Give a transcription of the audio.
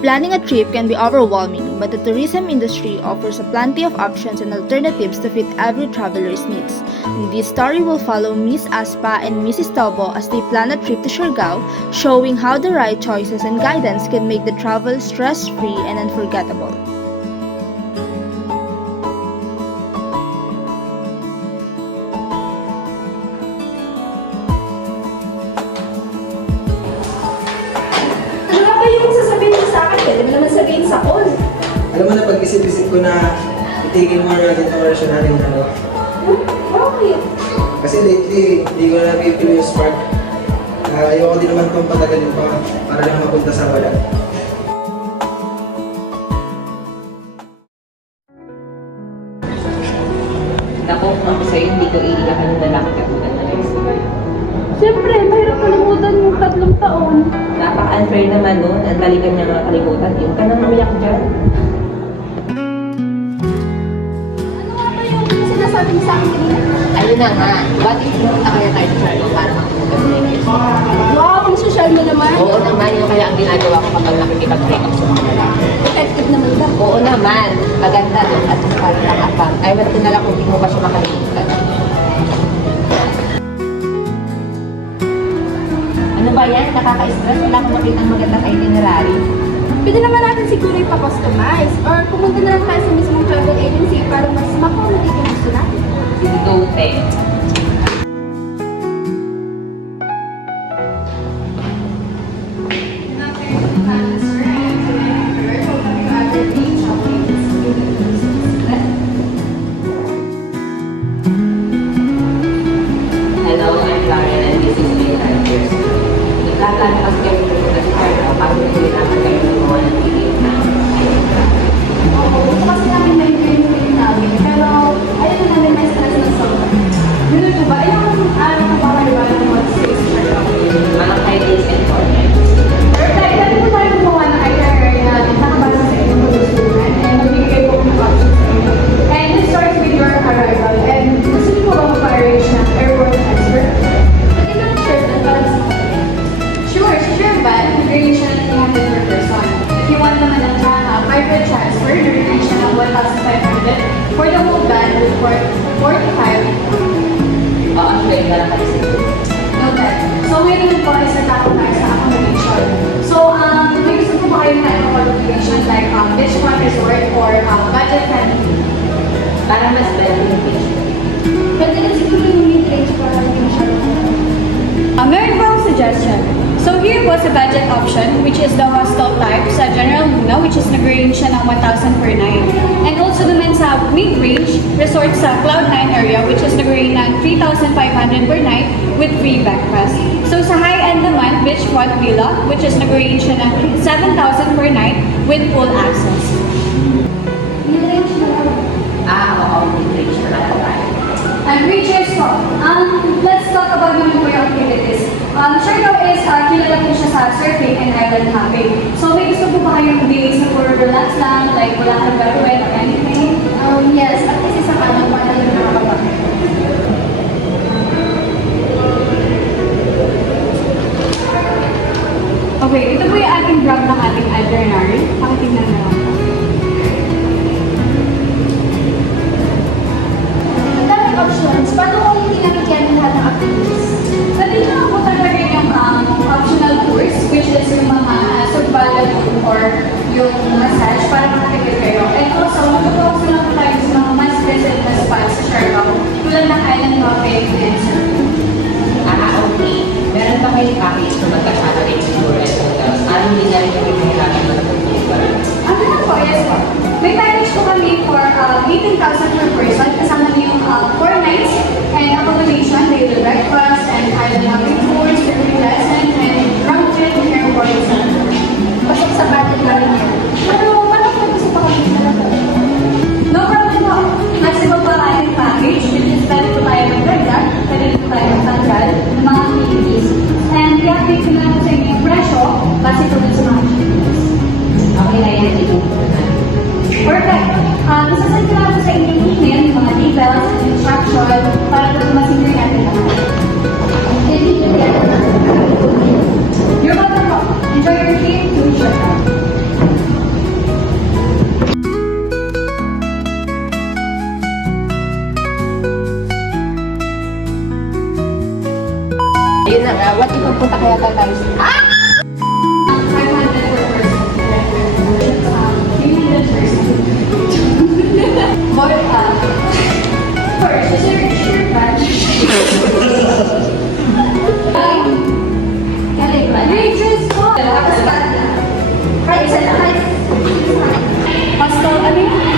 Planning a trip can be overwhelming, but the tourism industry offers plenty of options and alternatives to fit every traveler's needs. In this story will follow Miss Aspa and Mrs. Tobo as they plan a trip to Siargao, showing how the right choices and guidance can make the travel stress-free and unforgettable. Sabihin sa call. Alam mo na, pag-isip-isip ko na itigil mo na natin ang relasyon natin dalawa. Bakit? Kasi lately, hindi ko na napipili yung spark. Ayoko din naman itong patagalin pa para lang mapunta sa wala. Ako, kung ako sa'yo, hindi ko iilakan ng lalaki katulad na rin. Siyempre, mahirap kalimutan yung 3 taon. Napaka-unfair naman nun at balikan niya nga kalimutan. Yung ka nang umiyak dyan. Ano nga ba yung sinasabi mo sa akin kanina? Ayun na nga, ba't ipunta kaya tayo sa Siargao para makapunta ng English? Wow, ang social mo naman. Oo naman, yun kaya ang ginagawa ko kapag nakikipag-break up sa mga lalaki. Effective naman ba? Oo naman, maganda doon at parang nakapag. Ay, wala ko na lang kung di mo ba siya makalimutan. Ano ba yan? Nakaka-stress? Wala akong nakitang magandang itinerary. Pwede naman natin siguro ipakustomize or pumunta na lang tayo sa mismong travel agency para mas ma-accommodate yung gusto natin. Sige, Tote. Hello, I'm Lauren and this is my characters. Nagkakala kasi kami pumunta sa Siargao bago nagkailangan kayo ng mga nagiging na. Oo, gusto kasi namin na yung training namin, pero ayaw na namin may stress na sobra. Yun po ba? Yung araw na pakaiba ng mga space sa Mga ideas and content. Perfect! Dati po tayo gumawa ng itinerary na nakabasa sa inyong kagustuhan and magbigay po ng options sa inyo. And this starts with your arrival. And gusto niyo po ba mag-arrange ng airport transfer? Pwede lang sure na para sa Sure ba? Mag-arrange siya ng 300 per person. If you want naman ng private transfer, mag-arrange siya ng 1,500. For the whole band, with 45. Actually, na lang kasi. Noted. So, ngayon naman po ay sa tayo sa accommodation. So, may gusto po ba kayo na accommodation like beachfront resort or budget-friendly? Para mas better yung picture. Pwede rin siguro yung mid-range para hindi masyadong meron po akong suggestion. So here was a budget option which is the hostel type sa General Luna which is nag-range siya ng 1,000 per night. And also naman sa mid-range resort sa Cloud9 area which is nag-range ng 3,500 per night with free breakfast. So sa high-end naman, beachfront villa which is nag-range siya ng 7,000 per night with full access. Mid-range na lang. Oo, mid-range na lang tayo. And reaches po. Let's talk about naman po yung activities. Siargao is kilala po siya sa surfing and island hopping. So may gusto po ba kayong days na for relax lang, like wala kang gagawin or anything? Yes, at least isang araw pa na yung nakakapag. Okay, ito po yung ating graph ng ating itinerary. Pakitingnan na lang po. Options. Paano kung hindi namin kaya lahat ng activities? Pwede na po talaga yung optional course, which is yung mga survival or yung massage para makatipid kayo. And also, mag-focus na po tayo sa mga mas visit na spots sa Siargao, tulad ng island hopping and surfing. Okay. Meron pa kayo package na magka-shattering tour and hotels. Hindi na rin kami kailangan na nag-tour. Ano na po? Yes po. May package po kami for 18,000 per person. Kasama niyo yung 4 nights and accommodation, daily breakfast, and island hopping tours, swimming lesson, and round trip to airport center. Pasok sa budget namin yan. Pero parang kung gusto pa kami talaga. No problem po. Flexible pa tayo yung package. Pwede po tayo mag-regard, pwede po tayo mag-tanggal ng mga activities. And i-update ko na lang sa inyo yung presyo kasi po dun sa mga Okay na yan, ito. Perfect. Isasend ko lang sa inyo yung email information para masimple natin lahat. You're welcome po. Enjoy your trip to Michoacan. Ayun na nga, what if magpunta kaya tayo sa... 500 per person. 300 person. More, first, is your batch? Galing ba? Waitress po! Tapos ba? Kahit isa na, kahit... Pastel, ano yun?